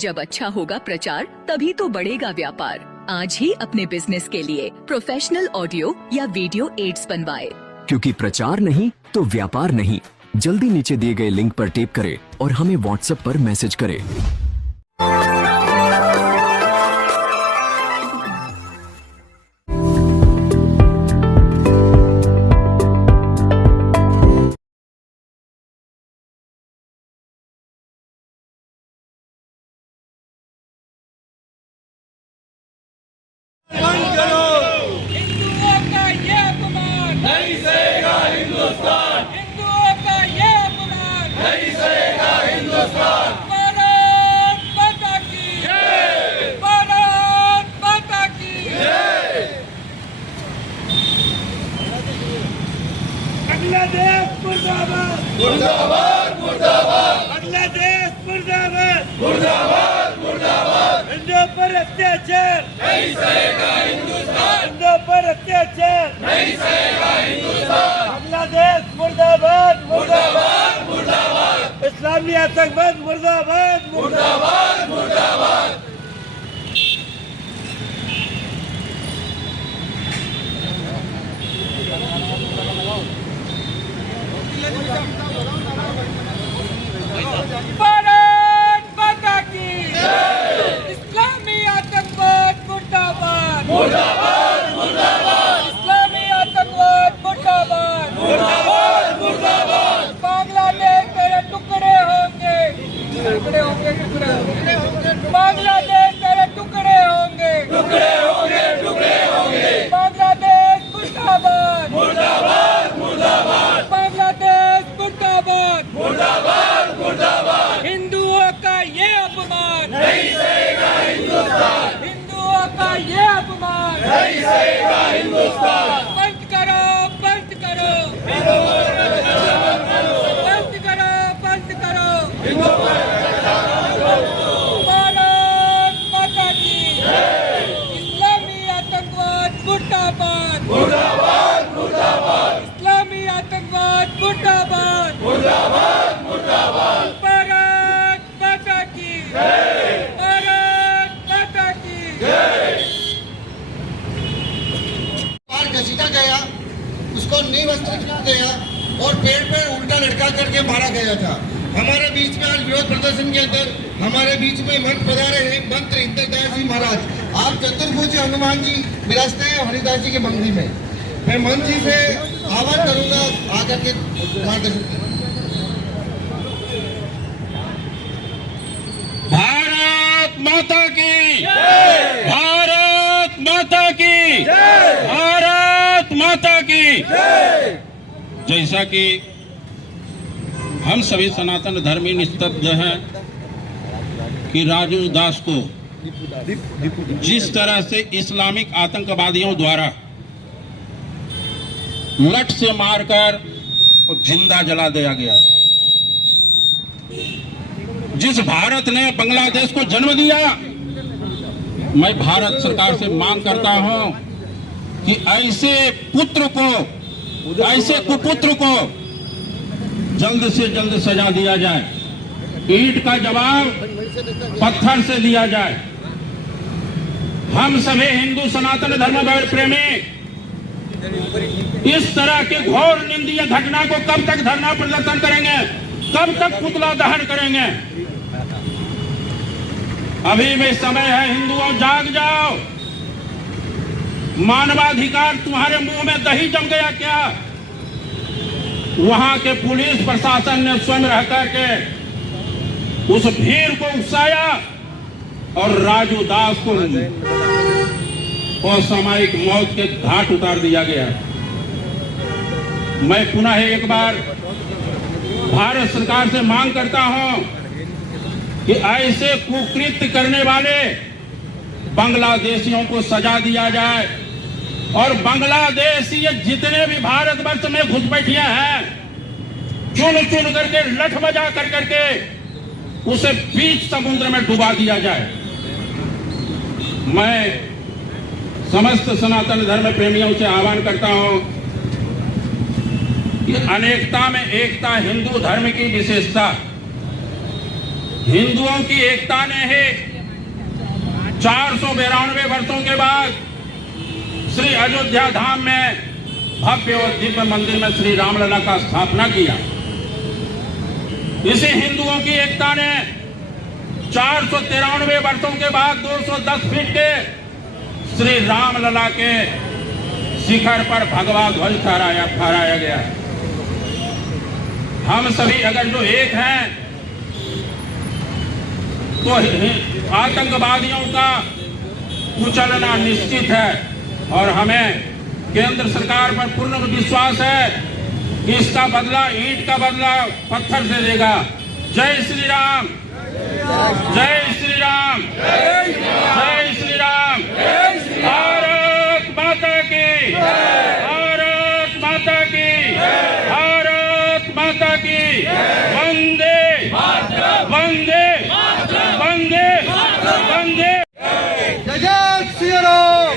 जब अच्छा होगा प्रचार तभी तो बढ़ेगा व्यापार। आज ही अपने बिजनेस के लिए प्रोफेशनल ऑडियो या वीडियो एड्स बनवाए, क्योंकि प्रचार नहीं तो व्यापार नहीं। जल्दी नीचे दिए गए लिंक पर टैप करें और हमें व्हाट्सएप पर मैसेज करें। हिंदुओं का ये अपमान नहीं सहेगा हिंदुस्तान। हिंदुओं का ये अपमान नहीं सहेगा हिंदुस्तान। भारत माता की जय। भारत माता की जय। बांग्लादेश मुर्दाबाद मुर्दाबाद मुर्दाबाद। बांग्लादेश मुर्दाबाद मुर्दाबाद मुर्दाबाद। हिंदुओं पर अत्याचार नहीं सहेगा हिंदुस्तान। हिंदुओं पर अत्याचार नहीं सहेगा हिंदुस्तान। बांग्लादेश मुर्दाबाद मुर्दाबाद मुर्दाबाद। इस्लामी आतंकवाद मुर्दाबाद मुर्दाबाद मुर्दाबाद। भारत माता की जय। इस्लामी आतंकवाद मुर्दाबाद मुर्दाबाद मुर्दाबाद। इस्लामी आतंकवाद मुर्दाबाद मुर्दाबाद मुर्दाबाद। बांग्लादेश तेरे टुकड़े होंगे टुकड़े होंगे टुकड़े होंगे। बांग्लादेश तेरे टुकड़े होंगे टुकड़े होंगे टुकड़े होंगे। बांग्लादेश मुर्दाबाद मुर्दाबाद मुर्दाबाद। बांग्लादेश मुर्दाबाद मुर्दाबाद मुर्दाबाद। हिंदुओं का ये अपमान नहीं सहेगा हिंदुस्तान। हिंदुओं का ये अपमान नहीं सहेगा हिंदुस्तान। बंद करो बंद करो बंद करो बंद करो। भारत माता की इस्लामी आतंकवाद मुर्दाबाद मुर्दाबाद मुर्दाबाद। इस्लामी आतंकवाद मुर्दाबाद मुर्दाबाद मुर्दाबाद। भारत माता की भारत माता की जय। बार घसीटा गया, उसको नींव वस्त्र किया गया और पेड़ पे उल्टा लटका करके मारा गया था। हमारे बीच में आज विरोध प्रदर्शन के अंदर हमारे बीच में मंच पधारे हैं मंत्र इंद्रदास जी महाराज। आप चतुर्भुज हनुमान जी विराजते हैं हरिदास जी के मंदिर में। मैं मंच जी से आह्वान करूंगा आकर के मार्गदर्शन करें। भारत माता की जय। भारत माता की जय। भारत माता की जय। जैसा कि हम सभी सनातन धर्मी निस्तब्ध हैं कि राजू दास को जिस तरह से इस्लामिक आतंकवादियों द्वारा लठ से मारकर जिंदा जला दिया गया, जिस भारत ने बांग्लादेश को जन्म दिया, मैं भारत सरकार से मांग करता हूं कि ऐसे पुत्र को, ऐसे कुपुत्र को जल्द से जल्द सजा दिया जाए। ईंट का जवाब पत्थर से दिया जाए। हम सभी हिंदू सनातन धर्म प्रेमी इस तरह के घोर निंदनीय घटना को कब तक धरना प्रदर्शन करेंगे, कब तक पुतला दहन करेंगे? अभी भी समय है, हिंदुओं जाग जाओ। मानवाधिकार तुम्हारे मुंह में दही जम गया क्या? वहां के पुलिस प्रशासन ने स्वयं रह करके उस भीड़ को उकसाया और राजू दास को असामयिक मौत के घाट उतार दिया गया। मैं पुनः एक बार भारत सरकार से मांग करता हूं कि ऐसे कुकृत्य करने वाले बांग्लादेशियों को सजा दिया जाए और बांग्लादेशी जितने भी भारतवर्ष में घुसपैठिया हैं, चुन चुन करके लठ बजा कर करके उसे बीच समुद्र में डुबा दिया जाए। मैं समस्त सनातन धर्म प्रेमियों से आह्वान करता हूं कि अनेकता में एकता हिंदू धर्म की विशेषता। हिंदुओं की एकता ने ही 492 वर्षों के बाद श्री अयोध्या धाम में भव्य और दिव्य मंदिर में श्री रामलला का स्थापना किया। इसी हिंदुओं की एकता ने 493 वर्षों के बाद 210 फीट के श्री रामलला के शिखर पर भगवा ध्वज फहराया गया। हम सभी अगर जो एक हैं तो आतंकवादियों का कुचलना निश्चित है और हमें केंद्र सरकार पर पूर्ण विश्वास है कि इसका बदला, ईंट का बदला पत्थर से देगा। जय श्री राम, जय श्री राम, जय श्री राम। भारत माता की, भारत माता की, भारत माता की। वंदे वंदे वंदे वंदे। जय श्री राम।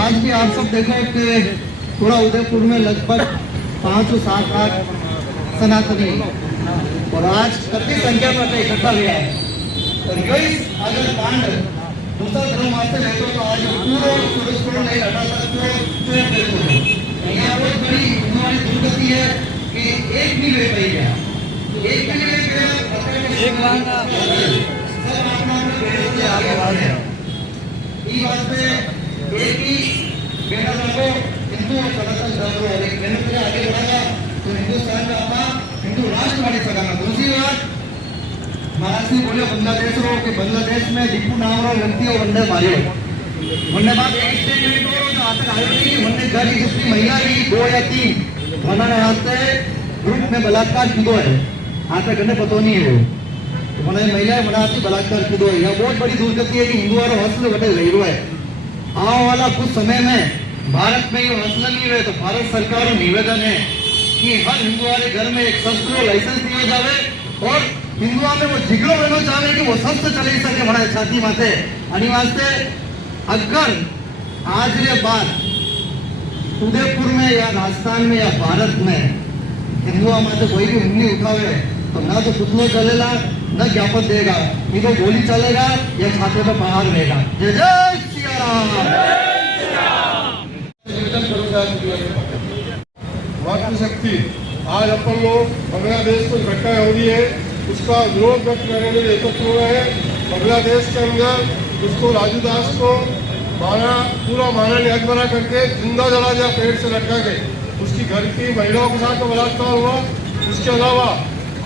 आज भी आप सब देखो कि पूरा उदयपुर में लगभग 5 से 7 लाख सनातनी और आज काफी संख्या में इकट्ठा हुआ है। और यही अगर कांड दूसरा धर्म वास्ते लेते तो आज पूरा सूरजपुर नहीं हटा सकते। यहाँ बहुत बड़ी हमारी दुर्गति है कि एक भी ले पाई गया, एक भी ले सब अपना आगे बढ़े। ये वास्ते एक ही बेटा को हिंदू और सनातन धर्म और एक बेहतर आगे बढ़ाया तो हिंदुस्तान का अपना हिंदू राष्ट्र बनी सका। दूसरी बात महाराज ने बोले बांग्लादेश रो कि बांग्लादेश में दीपू नाम रो व्यक्ति और वंदे मारियो वंदे बात एक स्टेटमेंट हो जो आज तक आयो नहीं। वंदे घर की जितनी महिला की 2 या 3 बनाने हाथ ग्रुप में बलात्कार किदो है आज तक गने पतो नहीं है। तो मैंने महिलाएं बनाती बलात्कार किदो है। यह बहुत बड़ी दुर्गति है कि हिंदू और हौसले बटे रही है। आने वाला कुछ समय में भारत में ये हौसला नहीं रहे तो भारत सरकार को निवेदन है कि हर हिंदू वाले घर में एक शस्त्र लाइसेंस दिया जाए और हिंदुओं में वो जिगरो बनो चाहे कि वो शस्त्र चले सके बड़ा छाती माथे। आणि वास्ते अगर आज के बाद उदयपुर में या राजस्थान में या भारत में हिंदुओं में कोई भी उंगली उठावे तो ना तो पुतलो चलेगा न ज्ञापन देगा, नहीं तो गोली चलेगा या छाते पर प्रहार रहेगा। जय जय श्री राम। मातृशक्ति आज अपन लोग बांग्लादेश को घटना हो रही है उसका विरोध व्यक्त करने में एकत्र हो रहे हैं। बांग्लादेश के अंदर उसको राजू दास को पूरा माना निहत्था करके जिंदा जला दिया, पेड़ से लटका के। उसकी घर की महिलाओं के साथ बलात्कार हुआ। उसके अलावा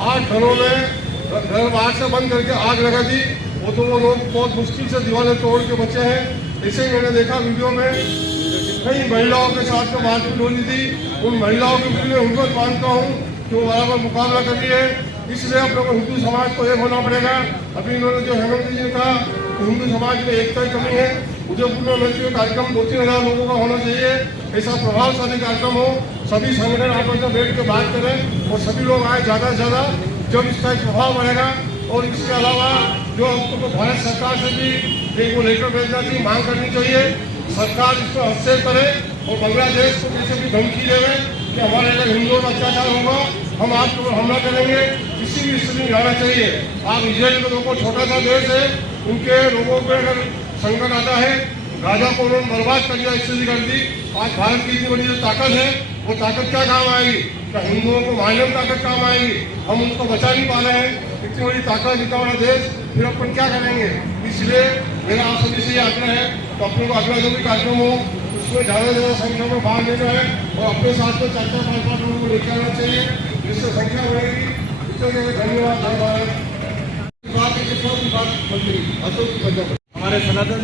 8 घरों में घर बाहर से बंद करके आग लगा दी। वो लोग बहुत मुश्किल से दीवारें तोड़ के बचे हैं। इसे मैंने देखा वीडियो में कई महिलाओं के साथ में मारपीट हो रही थी। उन महिलाओं के लिए उनको मानता हूँ कि वो बराबर मुकाबला कर रही है। इसलिए आप लोगों को हिंदू समाज को एक होना पड़ेगा। अभी इन्होंने जो हेमंत जी ने कहा कि हिंदू समाज में एकता की कमी है, उदयपुर में मिलती कार्यक्रम 2-3 हज़ार लोगों का होना चाहिए। ऐसा प्रभावशाली कार्यक्रम हो, सभी संगठन आपस में बैठ के बात करें और सभी लोग आए ज़्यादा से ज़्यादा, जब इसका एक प्रभाव बढ़ेगा। और इसके अलावा जो हमको भारत सरकार से भी एक वो लेटर भेजना चाहिए, मांग करनी चाहिए सरकार इस पर हस्तक्षेप करे और बांग्लादेश को जैसे भी धमकी देवे कि हमारे अगर हिंदुओं में अत्याचार होगा हम आपके ऊपर हमला करेंगे, किसी भी स्थिति में जाना चाहिए। आप इजराइल के लोगों, छोटा सा देश है, उनके लोगों पर अगर संकट आता है, गाजा को उन्होंने बर्बाद कर दिया, स्थिति कर दी। आज भारत की इतनी बड़ी जो ताकत है वो ताकत क्या काम आएगी? क्या हिंदुओं को मारने में ताकत काम आएगी? हम उनको बचा नहीं पा रहे हैं। इतनी बड़ी ताकत, इतना बड़ा देश, फिर अपन क्या करेंगे? इसलिए मेरा आप सभी से ये आग्रह है तो अपने को अगला जो भी कार्यक्रम हो उसमें ज़्यादा से ज़्यादा संख्या में भाग लेना है और अपने साथ में 4-5 लोगों को लेकर आना चाहिए, जिससे संख्या बढ़ेगी। धन्यवाद। हमारे सनातन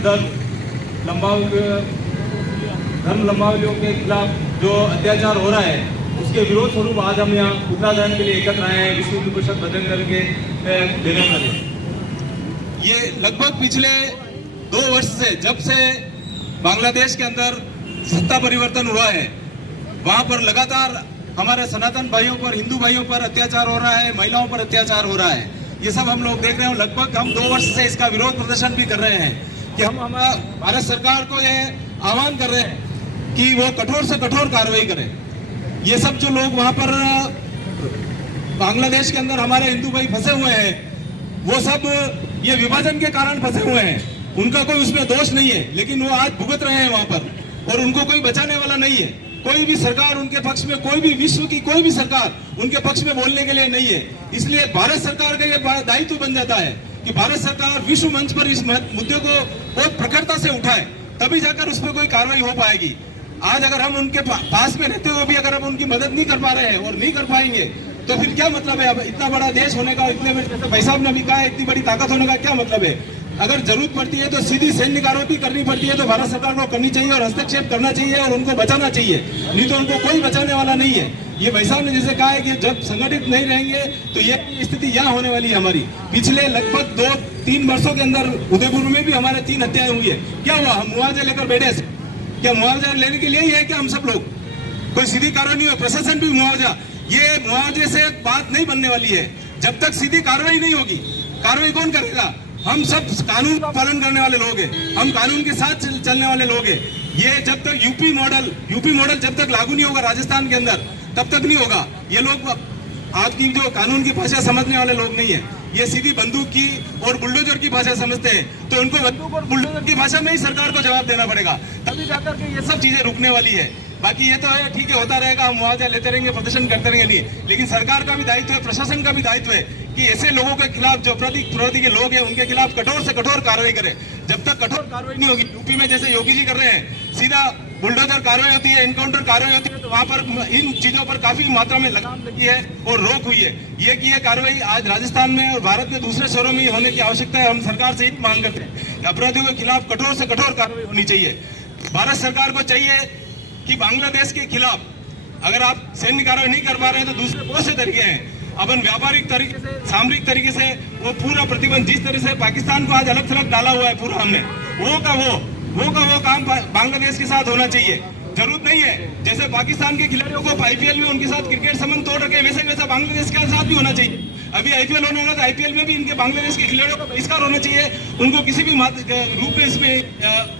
धर्म लंबावलियों के खिलाफ जो अत्याचार हो रहा है उसके विरोध स्वरूप आज हम यहाँ पुतला दहन के लिए एकत्र आए हैं विश्व हिंदू परिषद बजरंग दल के देने वाले। ये लगभग पिछले 2 वर्ष से, जब से बांग्लादेश के अंदर सत्ता परिवर्तन हुआ है, वहां पर लगातार हमारे सनातन भाइयों पर, हिंदू भाइयों पर अत्याचार हो रहा है, महिलाओं पर अत्याचार हो रहा है। ये सब हम लोग देख रहे हैं। लगभग हम 2 वर्ष से इसका विरोध प्रदर्शन भी कर रहे हैं कि हम भारत सरकार को ये आह्वान कर रहे हैं कि वो कठोर से कठोर कार्रवाई करें। ये सब जो लोग वहां पर बांग्लादेश के अंदर हमारे हिंदू भाई फंसे हुए हैं, वो सब ये विभाजन के कारण फंसे हुए हैं। उनका कोई उसमें दोष नहीं है, लेकिन वो आज भुगत रहे हैं वहां पर और उनको कोई बचाने वाला नहीं है। कोई भी सरकार उनके पक्ष में, कोई भी विश्व की कोई भी सरकार उनके पक्ष में बोलने के लिए नहीं है। इसलिए भारत सरकार का यह दायित्व बन जाता है कि भारत सरकार विश्व मंच पर इस मुद्दे को बहुत प्रखरता से उठाए, तभी जाकर उस पर कोई कार्रवाई हो पाएगी। आज अगर हम उनके पास में रहते हुए भी अगर हम उनकी मदद नहीं कर पा रहे हैं और नहीं कर पाएंगे तो फिर क्या मतलब है? अब इतना बड़ा देश होने का, इतने भाई साहब ने भी कहा, इतनी बड़ी ताकत होने का क्या मतलब है? अगर जरूरत पड़ती है तो सीधी सैन्य कार्रवाई करनी पड़ती है तो भारत सरकार को करनी चाहिए और हस्तक्षेप करना चाहिए और उनको बचाना चाहिए, नहीं तो उनको कोई बचाने वाला नहीं है। ये भाई साहब ने जैसे कहा है कि जब संगठित नहीं रहेंगे तो ये स्थिति यहाँ होने वाली है हमारी। पिछले लगभग 2-3 वर्षों के अंदर उदयपुर में भी हमारे 3 हत्याएं हुई है। क्या हुआ? हम मुआवजा लेकर बैठे, क्या मुआवजा लेने के लिए ही है क्या हम सब लोग? कोई सीधी कार्रवाई नहीं हुई, प्रशासन भी मुआवजा, ये मुआवजे से बात नहीं बनने वाली है जब तक सीधी कार्रवाई नहीं होगी। कार्रवाई कौन करेगा? हम सब कानून का पालन करने वाले लोग हैं, हम कानून के साथ चलने वाले लोग हैं। ये जब तक यूपी मॉडल जब तक लागू नहीं होगा राजस्थान के अंदर, तब तक नहीं होगा। ये लोग आपकी जो कानून की भाषा समझने वाले लोग नहीं है, ये सीधी बंदूक की और बुलडोजर की भाषा समझते हैं। तो उनको बंदूक और बुलडोजर की भाषा में ही सरकार को जवाब देना पड़ेगा, तभी जाकर के ये सब चीजें रुकने वाली है। बाकी ये तो है, ठीक है, होता रहेगा, हम मुआवजा लेते रहेंगे, प्रदर्शन करते रहेंगे, नहीं, लेकिन सरकार का भी दायित्व है, प्रशासन का भी दायित्व है कि ऐसे लोगों के खिलाफ जो प्रवृत्ति के लोग हैं उनके खिलाफ कठोर से कठोर कार्रवाई करें। जब तक कठोर कार्रवाई नहीं होगी, यूपी में जैसे योगी जी कर रहे हैं, सीधा बुलडोजर कार्रवाई होती है, एनकाउंटर कार्रवाई होती है, तो वहां पर इन चीजों पर काफी मात्रा में लगाम लगी है और रोक हुई है। ये की कार्रवाई आज राजस्थान में और भारत में दूसरे शहरों में होने की आवश्यकता है। हम सरकार से यही मांग करते हैं, अपराधियों के खिलाफ कठोर से कठोर कार्रवाई होनी चाहिए। भारत सरकार को चाहिए कि बांग्लादेश के खिलाफ अगर आप सैन्य कार्रवाई नहीं कर पा रहे हैं तो दूसरे बहुत से तरीके हैं। अपन व्यापारिक तरीके से, सामरिक तरीके से वो पूरा प्रतिबंध, जिस तरह से पाकिस्तान को आज अलग थलग डाला हुआ है पूरा हमने, वो काम बांग्लादेश के साथ होना चाहिए। जरूरत नहीं है जैसे पाकिस्तान के खिलाड़ियों को आईपीएल में उनके साथ क्रिकेट संबंध तोड़ रखे, वैसा बांग्लादेश के साथ भी होना चाहिए। अभी आईपीएल होने वाला, तो आईपीएल में भी इनके बांग्लादेश के खिलाड़ियों का बहिष्कार होना चाहिए। उनको किसी भी रूप में इसमें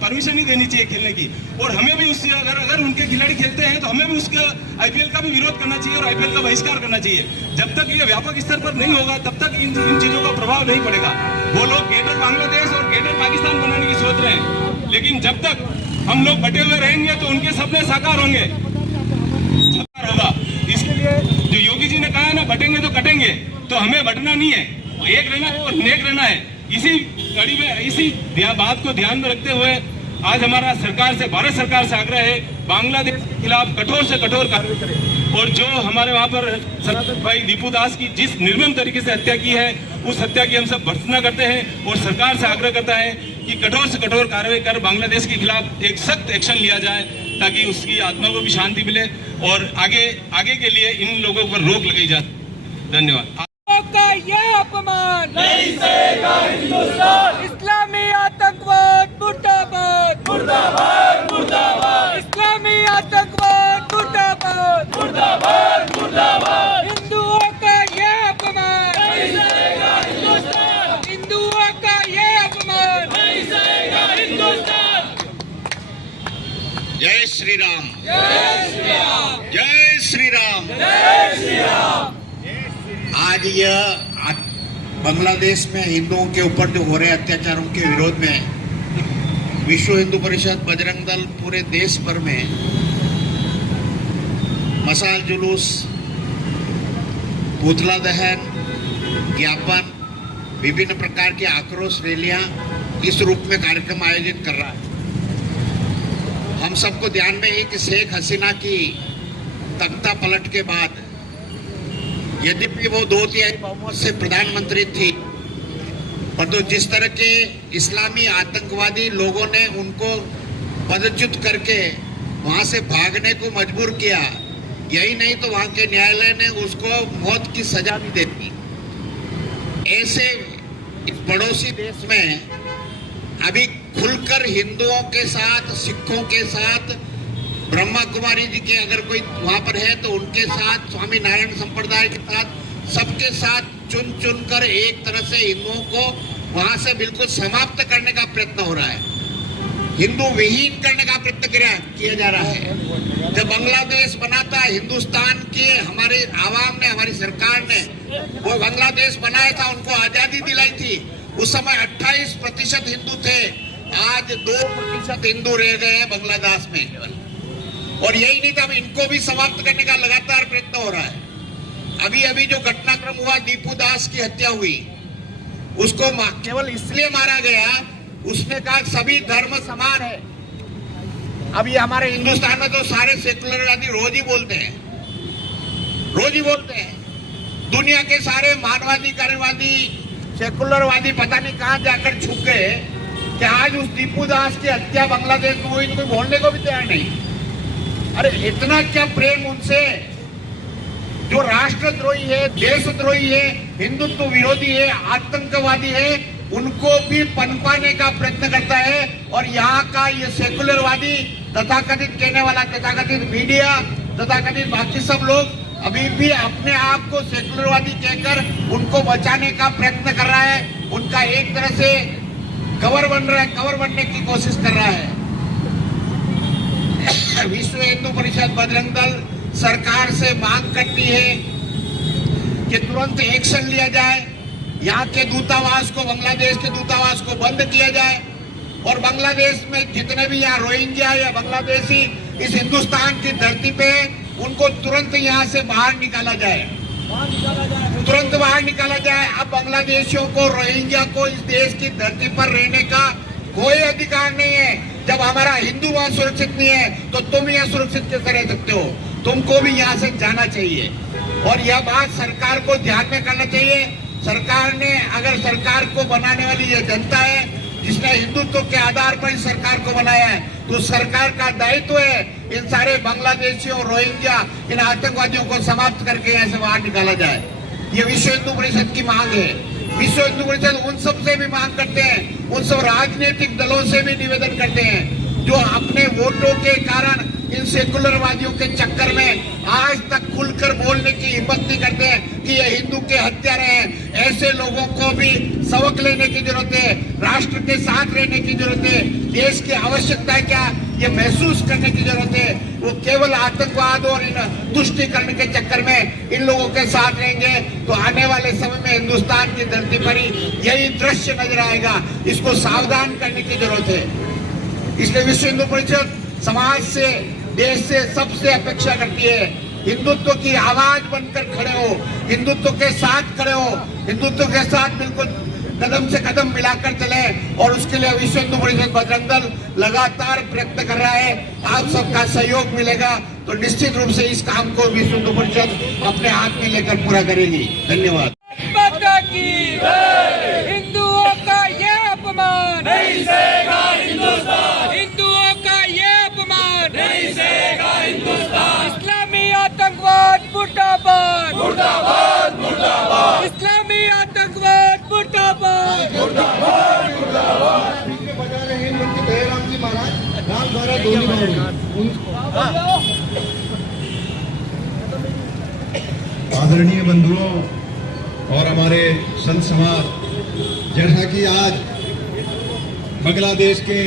परमिशन नहीं देनी चाहिए खेलने की। और हमें भी उससे अगर उनके खिलाड़ी खेलते हैं तो हमें भी उसका आईपीएल का भी विरोध करना चाहिए और आईपीएल का बहिष्कार करना चाहिए। जब तक ये व्यापक स्तर पर नहीं होगा तब तक इन चीजों का प्रभाव नहीं पड़ेगा। वो लोग ग्रेटर बांग्लादेश और ग्रेटर पाकिस्तान बनाने की सोच रहे हैं, लेकिन जब तक हम लोग बटे हुए रहेंगे तो उनके सपने साकार होंगे, साकार होगा। इसके लिए जो योगी जी ने कहा है ना, बटेंगे तो कटेंगे, तो हमें बटना नहीं है, एक रहना है और नेक रहना है। इसी कड़ी में, इसी बात को ध्यान में रखते हुए आज हमारा सरकार से, भारत सरकार से आग्रह है, बांग्लादेश के खिलाफ कठोर से कठोर कार्रवाई करें। और जो हमारे वहां पर सनातन भाई दीपू दास की जिस निर्मम तरीके से हत्या की है, उस हत्या की हम सब भर्त्सना करते हैं और सरकार से आग्रह करता है कि कठोर से कठोर कार्रवाई कर बांग्लादेश के खिलाफ एक सख्त एक्शन लिया जाए, ताकि उसकी आत्मा को भी शांति मिले और आगे के लिए इन लोगों पर रोक लगाई जाए। धन्यवाद। का ये अपमान नहीं सहेगा हिंदुस्तान। इस्लामी आतंकवाद मुर्दाबाद, मुर्दाबाद, मुर्दाबाद। इस्लामी आतंकवाद मुर्दाबाद, मुर्दाबाद, मुर्दाबाद। हिंदुओं का ये अपमान नहीं सहेगा हिंदुस्तान। हिंदुओं का ये अपमान नहीं सहेगा हिंदुस्तान। जय श्री राम, जय श्री राम, जय श्री राम, जय श्री राम। आज यह बांग्लादेश में हिंदुओं के ऊपर जो हो रहे अत्याचारों के विरोध में विश्व हिंदू परिषद, बजरंग दल पूरे देश भर में मशाल जुलूस, पुतला दहन, ज्ञापन, विभिन्न प्रकार की आक्रोश रैलियां इस रूप में कार्यक्रम आयोजित कर रहा है। हम सबको ध्यान में है कि शेख हसीना की तख्ता पलट के बाद यद्यपि वो 2/3 बहुमत से प्रधानमंत्री थी, परंतु जिस तरह के इस्लामी आतंकवादी लोगों ने उनको पदच्युत करके वहां से भागने को मजबूर किया, यही नहीं तो वहां के न्यायालय ने उसको मौत की सजा भी दे दी। ऐसे इस पड़ोसी देश में अभी खुलकर हिंदुओं के साथ, सिखों के साथ, ब्रह्मा कुमारी जी के अगर कोई वहां पर है तो उनके साथ, स्वामी नारायण संप्रदाय के साथ, सबके साथ चुन कर एक तरह से हिंदुओं को वहां से बिल्कुल समाप्त करने का प्रयत्न हो रहा है, हिंदू विहीन करने का प्रयत्न किया जा रहा है। जब बांग्लादेश बना था, हिंदुस्तान के हमारे आवाम ने, हमारी सरकार ने वो बांग्लादेश बनाया था, उनको आजादी दिलाई थी। उस समय 28% हिंदू थे, आज 2% हिंदू रह गए हैं बांग्लादेश में। और यही नहीं था, इनको भी समाप्त करने का लगातार प्रयत्न हो रहा है। अभी अभी जो घटनाक्रम हुआ, दीपू दास की हत्या हुई, उसको केवल इसलिए मारा गया, उसने कहा सभी धर्म समान है। अब ये हमारे हिंदुस्तान में तो सारे सेकुलरवादी रोज ही बोलते हैं। दुनिया के सारे मानवादी, कार्यवादी, सेकुलरवादी पता नहीं कहां जाकर छुप गए कि आज उस दीपू दास की हत्या बांग्लादेश में हुई, कोई बोलने को भी तैयार नहीं। अरे इतना क्या प्रेम उनसे, जो राष्ट्रद्रोही है, देशद्रोही है, हिंदुत्व विरोधी है, आतंकवादी है, उनको भी पनपाने का प्रयत्न करता है। और यहाँ का ये सेकुलरवादी, तथाकथित कहने वाला, तथाकथित मीडिया, तथाकथित बाकी सब लोग अभी भी अपने आप को सेकुलरवादी कहकर उनको बचाने का प्रयत्न कर रहा है। उनका एक तरह से कवर बन रहा है, कवर बनने की कोशिश कर रहा है। विश्व हिंदू परिषद बजरंग दल सरकार से मांग करती है कि तुरंत एक्शन लिया जाए, यहाँ के दूतावास को, बांग्लादेश के दूतावास को बंद किया जाए, और बांग्लादेश में जितने भी यहाँ रोहिंग्या या बांग्लादेशी इस हिंदुस्तान की धरती पे, उनको तुरंत यहाँ से बाहर निकाला जाए, तुरंत बाहर निकाला जाए। अब बांग्लादेशियों को, रोहिंग्या को इस देश की धरती पर रहने का कोई अधिकार नहीं है। जब हमारा हिंदू वहां सुरक्षित नहीं है तो तुम यहाँ सुरक्षित कैसे रह सकते हो? तुमको भी यहाँ से जाना चाहिए। और यह बात सरकार को ध्यान में करना चाहिए। सरकार ने, अगर सरकार को बनाने वाली ये जनता है जिसने हिंदुत्व के आधार पर इस सरकार को बनाया है, तो सरकार का दायित्व है इन सारे बांग्लादेशियों, रोहिंग्या, इन आतंकवादियों को समाप्त करके यहाँ से बाहर निकाला जाए। ये विश्व हिंदू परिषद की मांग है। विश्व हिंदू परिषद उन सब से भी मांग करते हैं, उन सब राजनीतिक दलों से भी निवेदन करते हैं जो अपने वोटों के कारण इन सेकुलरवादियों के चक्कर में आज तक खुलकर बोलने की हिम्मत नहीं करते हैं कि ये हिंदू के हत्यारे हैं। ऐसे लोगों को भी सबक लेने की जरूरत है, राष्ट्र के साथ रहने की जरूरत है, देश की आवश्यकता है क्या ये महसूस करने की जरूरत है। वो केवल आतंकवाद और इन तुष्टीकरण के चक्कर में इन लोगों के साथ रहेंगे तो आने वाले समय में हिंदुस्तान की धरती पर ही यही दृश्य नजर आएगा। इसको सावधान करने की जरूरत है। इसलिए विश्व हिंदू परिषद समाज से, देश से, सबसे अपेक्षा करती है हिंदुत्व की आवाज बनकर खड़े हो, हिंदुत्व के साथ खड़े हो, हिंदुत्व के साथ बिल्कुल कदम से कदम मिलाकर चले। और उसके लिए विश्व हिंदू परिषद बजरंग दल लगातार प्रयत्न कर रहा है। आप सबका सहयोग मिलेगा तो निश्चित रूप से इस काम को विश्व हिंदू परिषद अपने हाथ में लेकर पूरा करेगी। धन्यवाद। माता की हिंदुओं का ये अपमान नहीं सहेगा हिंदुस्तान, हिंदुओं का ये अपमान नहीं सहेगा हिंदुस्तान। इस्लामी आतंकवाद मुर्दाबाद, मुर्दाबाद, मुर्दाबाद। इस्लामी आतंकवाद मुर्दाबाद, मुर्दाबाद, मुर्दाबाद। बजा रहे हैं मंत्री दयाराम जी महाराज, राम द्वारा दोनी आदरणीय बंधुओं और हमारे संत समाज, जैसा कि आज बांग्लादेश के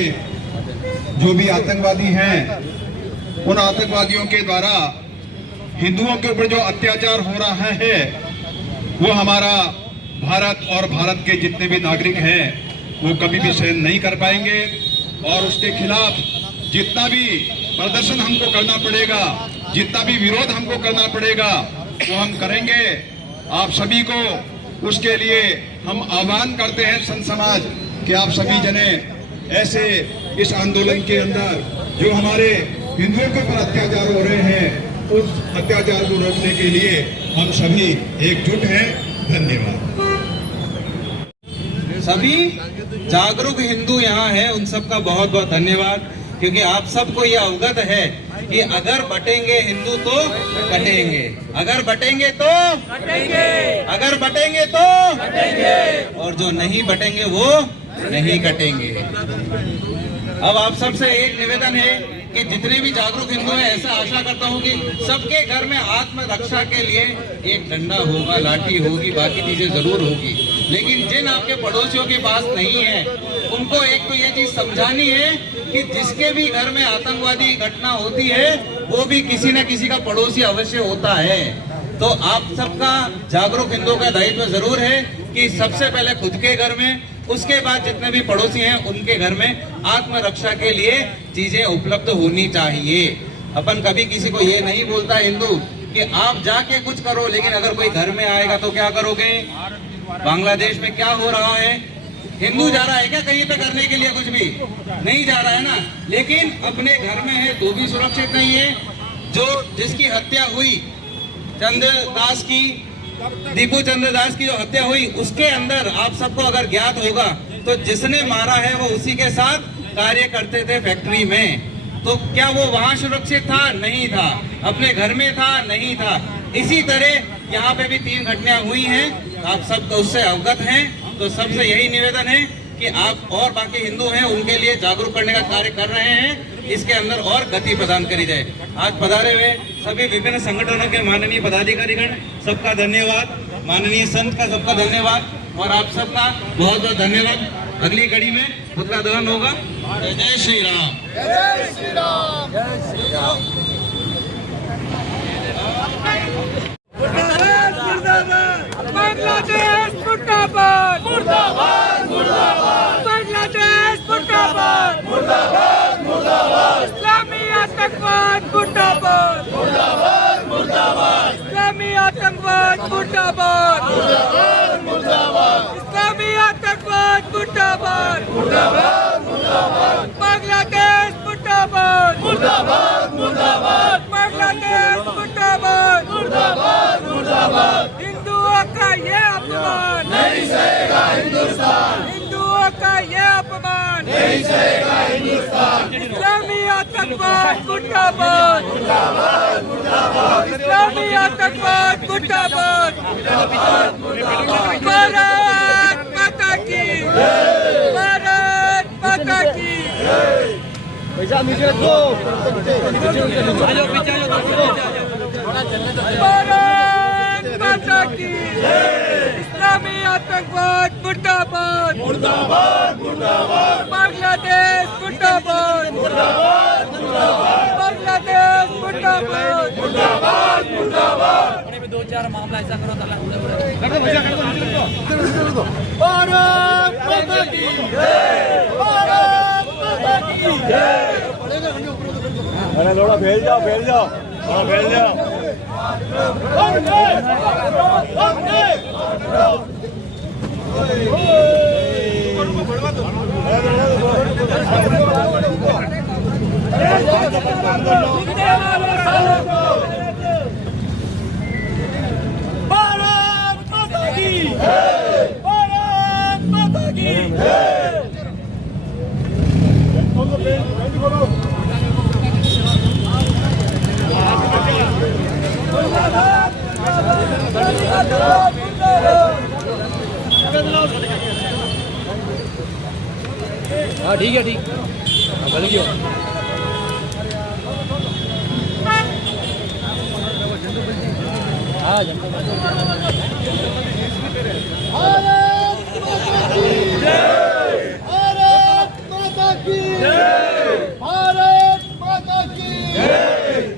जो भी आतंकवादी हैं, उन आतंकवादियों के द्वारा हिंदुओं के ऊपर जो अत्याचार हो रहा है, वो हमारा भारत और भारत के जितने भी नागरिक हैं वो कभी भी सहन नहीं कर पाएंगे। और उसके खिलाफ जितना भी प्रदर्शन हमको करना पड़ेगा, जितना भी विरोध हमको करना पड़ेगा, वो हम करेंगे। आप सभी को उसके लिए हम आह्वान करते हैं संत समाज कि आप सभी जने ऐसे इस आंदोलन के अंदर जो हमारे हिंदुओं के ऊपर अत्याचार हो रहे हैं, उस अत्याचार को रोकने के लिए हम सभी एकजुट हैं। धन्यवाद। सभी जागरूक हिंदू यहाँ हैं, उन सबका बहुत बहुत धन्यवाद, क्योंकि आप सबको ये अवगत है कि अगर बटेंगे हिंदू तो कटेंगे, अगर बटेंगे तो कटेंगे, अगर बटेंगे तो कटेंगे, और जो नहीं बटेंगे वो नहीं कटेंगे। अब आप सबसे एक निवेदन है कि जितने भी जागरूक हिंदू हैं, ऐसा आशा करता हूँ कि सबके घर में आत्मरक्षा के लिए एक डंडा होगा, लाठी होगी, बाकी चीजें जरूर होगी। लेकिन जिन आपके पड़ोसियों के पास नहीं है, उनको एक तो ये चीज समझानी है कि जिसके भी घर में आतंकवादी घटना होती है वो भी किसी न किसी का पड़ोसी अवश्य होता है। तो आप सबका जागरूक हिंदुओं का दायित्व जरूर है कि सबसे पहले खुद के घर में, उसके बाद जितने भी पड़ोसी हैं उनके घर में आत्मरक्षा के लिए चीजें उपलब्ध होनी चाहिए। अपन कभी किसी को ये नहीं बोलता हिंदू कि आप जाके कुछ करो, लेकिन अगर कोई घर में आएगा तो क्या करोगे? बांग्लादेश में क्या हो रहा है? हिंदू जा रहा है क्या कहीं पे करने के लिए? कुछ भी नहीं जा रहा है ना, लेकिन अपने घर में है तो भी सुरक्षित नहीं है। जो जिसकी हत्या हुई चंद्रदास की, दीपू चंद्रदास की जो हत्या हुई, उसके अंदर आप सबको अगर ज्ञात होगा तो जिसने मारा है वो उसी के साथ कार्य करते थे फैक्ट्री में। तो क्या वो वहां सुरक्षित था? नहीं था। अपने घर में था? नहीं था। इसी तरह यहाँ पे भी 3 घटनाएं हुई हैं, आप सब तो उससे अवगत हैं। तो सबसे यही निवेदन है कि आप और बाकी हिंदू हैं उनके लिए जागरूक करने का कार्य कर रहे हैं, इसके अंदर और गति प्रदान करी जाए। आज पधारे हुए सभी विभिन्न संगठनों के माननीय पदाधिकारीगण सबका धन्यवाद, माननीय संत का सबका धन्यवाद और आप सबका बहुत बहुत धन्यवाद। अगली कड़ी में पुतला दहन होगा। जय श्री राम। जय श्री राम। जय श्री राम। बांग्लादेश मुर्दाबाद, मुर्दाबाद, मुर्दाबाद। बांग्लादेश मुर्दाबाद, मुर्दाबाद, मुर्दाबाद। इस्लामी आतंकवाद मुर्दाबाद, मुर्दाबाद, मुर्दाबाद। इस्लामी आतंकवाद मुर्दाबाद, मुर्दाबाद, मुर्दाबाद। इस्लामी आतंकवाद मुर्दाबाद, मुर्दाबाद, मुर्दाबाद। बांग्लादेश मुर्दाबाद, मुर्दाबाद, मुर्दाबाद। बांग्लादेश मुर्दाबाद, मुर्दाबाद, मुर्दाबाद। हिंदुओं का ये अपमान नहीं सहेगा हिंदुस्तान, हिंदुओं का ये अपमान नहीं सहेगा हिंदुस्तान। इस्लामी आतंकवाद मुर्दाबाद, मुर्दाबाद, मुर्दाबाद। इस्लामी आतंकवाद मुर्दाबाद, मुर्दाबाद, मुर्दाबाद। भारत माता की जय, भारत माता की जय। पैसा नीचे दो। भारत माता की जय। इस्लामी आतंकवाद मुर्दाबाद, मुर्दाबाद, मुर्दाबाद। बांग्लादेश मुर्दाबाद, मुर्दाबाद, मुर्दाबाद। बांग्लादेश मुर्दाबाद, मुर्दाबाद, मुर्दाबाद। दो चार मामला ऐसा करो भारत माता की जय, भारत माता की जय। अरे लोड़ा भेज जाओ, भेज जाओ, हाँ भेज जाओ। भारत माता की जय, भारत माता की जय। हाँ ठीक है, ठीक भले क्यों। हाँ भारत माता की जय, भारत माता की जय।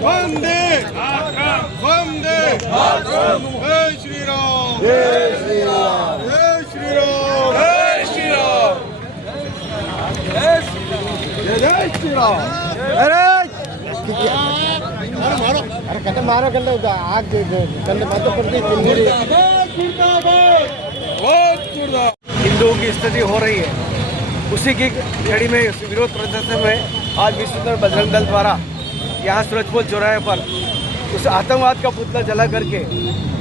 वंदे वंदे जय श्री राम, जय श्री राम, जय श्री राम, जय श्री राम, जय श्री राम। अरे मारो, अरे कटे मारो, कटे आग कटे मातो पड़ती। हिंदुओं की स्थिति हो रही है, उसी की कड़ी में विरोध प्रदर्शन में आज विश्व बजरंग दल द्वारा यहाँ सूरजपुर चौराहे पर उस आतंकवाद का पुतला जला करके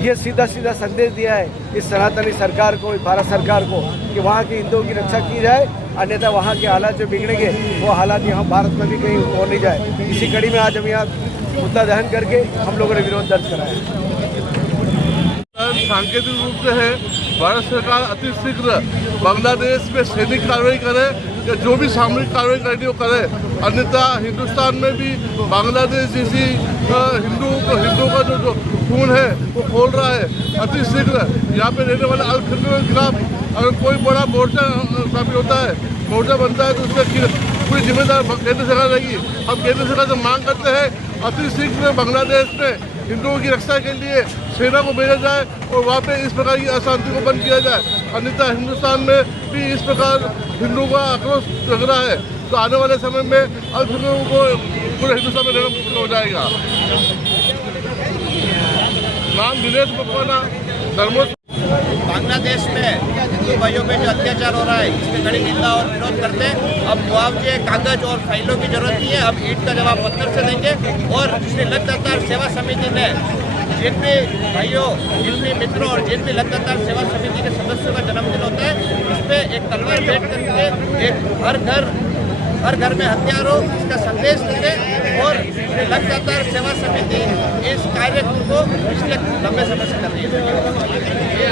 ये सीधा सीधा संदेश दिया है इस सनातनी सरकार को, भारत सरकार को, कि वहाँ के हिंदुओं की रक्षा की जाए, अन्यथा वहाँ के हालात जो बिगड़ेंगे वो हालात यहाँ भारत में भी कहीं हो नहीं जाए। इसी कड़ी में आज हम यहाँ पुतला दहन करके हम लोगों ने विरोध दर्ज कराया। सांकेतिक रूप से है भारत सरकार अति शीघ्र बांग्लादेश में सैनिक कार्रवाई करे या जो भी सामरिक कार्रवाई करनी हो करे, अन्यथा हिंदुस्तान में भी बांग्लादेश जैसी हिंदुओं का जो खून है वो खोल रहा है। अति शीघ्र यहाँ पे रहने वाले अल्पसंख्यकों के खिलाफ अगर कोई बड़ा मोर्चा स्थापित होता है, मोर्चा बनता है तो उसके पूरी जिम्मेदार केंद्र सरकार रहेगी। हम केंद्र सरकार से मांग करते हैं अति शीघ्र बांग्लादेश में हिंदुओं की रक्षा के लिए सेना को भेजा जाए और वहाँ पे इस प्रकार की अशांति को बंद किया जाए। अन्यथा हिंदुस्तान में भी इस प्रकार हिंदुओं का आक्रोश लग रहा है तो आने वाले समय में अल्पसंख्यकों को पूरे हिंदुस्तान में रहना मुश्किल हो जाएगा। नाम दिनेश मकवाना, धर्मोत्सव। बांग्लादेश में हिंदू भाइयों पे जो अत्याचार हो रहा है इसकी कड़ी निंदा और विरोध करते हैं। अब मुआवजे, कागज और फाइलों की जरूरत नहीं है, अब ईंट का जवाब पत्थर से देंगे। और श्री लगातार सेवा समिति ने जिन भी भाइयों, जिन भी मित्रों और जिन भी लगातार सेवा समिति के सदस्यों का जन्मदिन होता है इस पर एक तलवार भेंट करके एक हर घर में हथियार हो इसका संदेश देते और लगातार सेवा समिति इस कार्य को पिछले लंबे समय से कर रही है।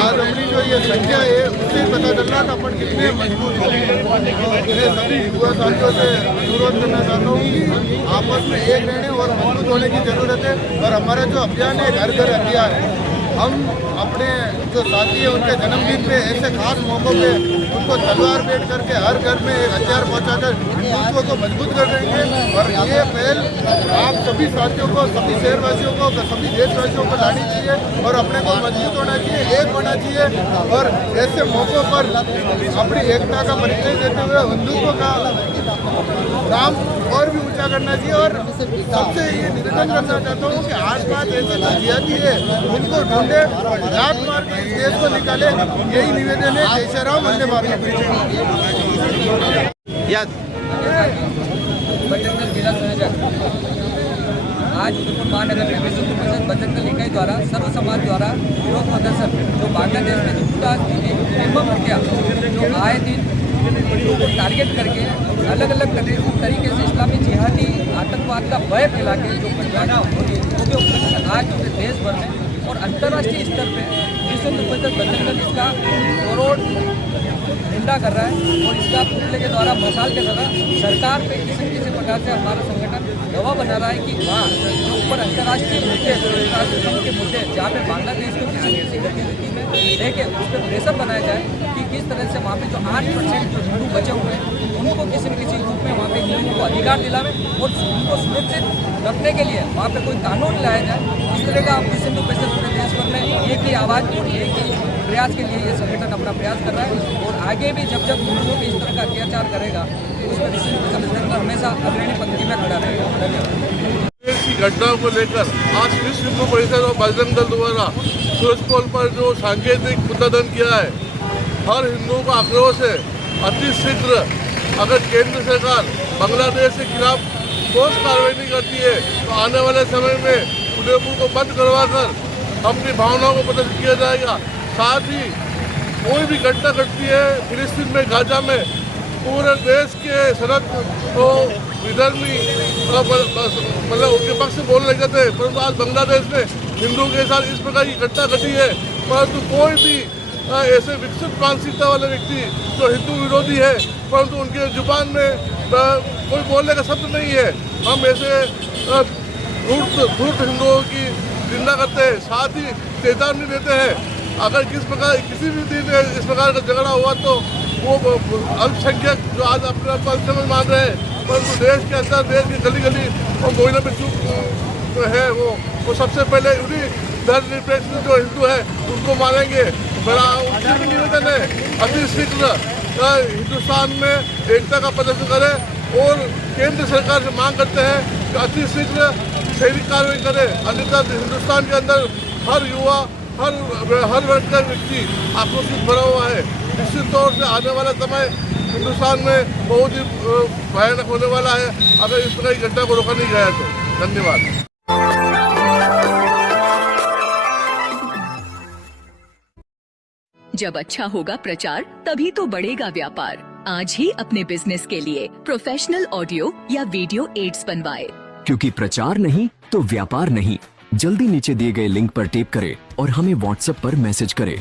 आज हमारी जो ये संख्या है उससे पता चल रहा था अपन कितने मजबूत हो। मैं सभी युवा साथियों से अनुरोध करना चाहता हूँ कि आपस में एक रहने और मजबूत होने की जरूरत है। और हमारा जो अभियान है घर घर हथियार है, हम अपने जो साथी है उनके जन्मदिन पे ऐसे खास मौक़ों पे उनको तलवार भेंट करके हर घर में एक हथियार पहुंचाकर हिंदुत्व को मजबूत कर देंगे। और ये पहल आप सभी साथियों को, सभी शहरवासियों को, सभी देशवासियों को लानी चाहिए और अपने को मजबूत होना चाहिए, एक होना चाहिए। और ऐसे मौक़ों पर अपनी एकता का परिचय देते हुए हिंदुत्व का नाम और भी ऊंचा करना चाहिए। और सबसे ये निवेदन करना चाहता हूँ कि आसपास ऐसे जो जिहादी है उनको ढूंढे, लात मार के इस देश को निकाले, यही निवेदन है। जय श्री राम, वंदे मातरम। बजरंग जिला संयोजक आज उदयपुर महानगर में विश्व हिंदू परिषद बजरंग इकाई द्वारा सर्व समाज द्वारा विरोध प्रदर्शन जो बांग्लादेश में हिंदुता निर्मम हत्या जो आए दिन हिंदुओं को टारगेट करके अलग अलग तरीके से इस्लामी जिहादी आतंकवाद का भय फैला के जो घटनाएं होती है वो भी आज पूरे देश भर में और अंतर्राष्ट्रीय स्तर पे विश्व हिंदू परिषद बजरंग दल इसका करोड़ निंदा कर रहा है। और इसका पुतले के द्वारा मसाल के द्वारा सरकार पे किसी प्रकार से हमारा संगठन गवाह बना रहा है कि वहाँ जो ऊपर अंतर्राष्ट्रीय मुद्दे, अंतर्राष्ट्रीय संघ के मुद्दे जहाँ पे बांग्लादेश को किसी गतिविधि में लेके उस पर प्रेशर बनाया जाए कि किस तरह से वहाँ पे जो 8% जो हिंदू बचे हुए हैं उनको किसी न किसी रूप में वहाँ पे हिंदुओं को अधिकार दिलावे और उनको सुरक्षित रखने के लिए वहाँ पे कोई कानून लाया जाए। इस तरह का विश्व हिंदू परिषद पूरे देश भर में एक ही आवाज़ और एक ही प्रयास के लिए ये संगठन अपना प्रयास कर रहा है। और आगे भी जब हिंदुओं पे इस तरह का अत्याचार करेगा तो उसमें विश्व हिंदू परिषद संगठन हमेशा अग्रणी पंक्ति में खड़ा रहेगा। धन्यवाद। की घटनाओं को लेकर आज विश्व हिंदू परिषद और बजरंग दल द्वारा सूरजपोल पर जो सांकेतिक पुतलादहन किया है, हर हिंदुओं का आक्रोश है। अति शीघ्र अगर केंद्र सरकार बांग्लादेश के खिलाफ ठोस कार्रवाई नहीं करती है तो आने वाले समय में उदयपुर को बंद करवा कर अपनी भावनाओं को प्रदर्शित किया जाएगा। साथ ही कोई भी घटना घटती है फिलिस्तीन में, गाजा में, पूरे देश के सरहद को विधर्मी मतलब उनके पक्ष से बोलने लग जाते हैं। परंतु आज बांग्लादेश में हिंदुओं के साथ इस प्रकार की घटना घटी है, परंतु कोई भी ऐसे विकसित मानसिकता वाले व्यक्ति जो हिंदू विरोधी है परंतु उनके जुबान में कोई बोलने का शब्द नहीं है। हम ऐसे धूर्त हिंदुओं की निंदा करते हैं, साथ ही चेतावनी देते हैं अगर किसी भी दिन इस प्रकार का झगड़ा हुआ तो वो अल्पसंख्यक जो आज अपने आप अल्पसंख्यक मान रहे हैं परंतु देश के अंदर, देश की गली गली और मोहल्लों में चुप है वो सबसे पहले उन्हीं धर्मनिरपेक्ष जो हिंदू है उनको मारेंगे। बड़ा उनसे भी निवेदन है अति शीघ्र हिंदुस्तान में एकता का प्रदर्शन करें और केंद्र सरकार से मांग करते हैं कि अति शीघ्र सैनिक कार्रवाई करे। अन्यथा हिंदुस्तान के अंदर हर युवा, हर वर्ग का व्यक्ति आक्रोशित भरा हुआ है। निश्चित तौर से आने वाला समय हिंदुस्तान में बहुत ही भयानक होने वाला है अगर इस तरह की घटना को रोका नहीं गया तो। धन्यवाद। जब अच्छा होगा प्रचार तभी तो बढ़ेगा व्यापार। आज ही अपने बिजनेस के लिए प्रोफेशनल ऑडियो या वीडियो एड्स बनवाए। क्योंकि प्रचार नहीं तो व्यापार नहीं। जल्दी नीचे दिए गए लिंक पर टैप करें और हमें व्हाट्सएप पर मैसेज करें।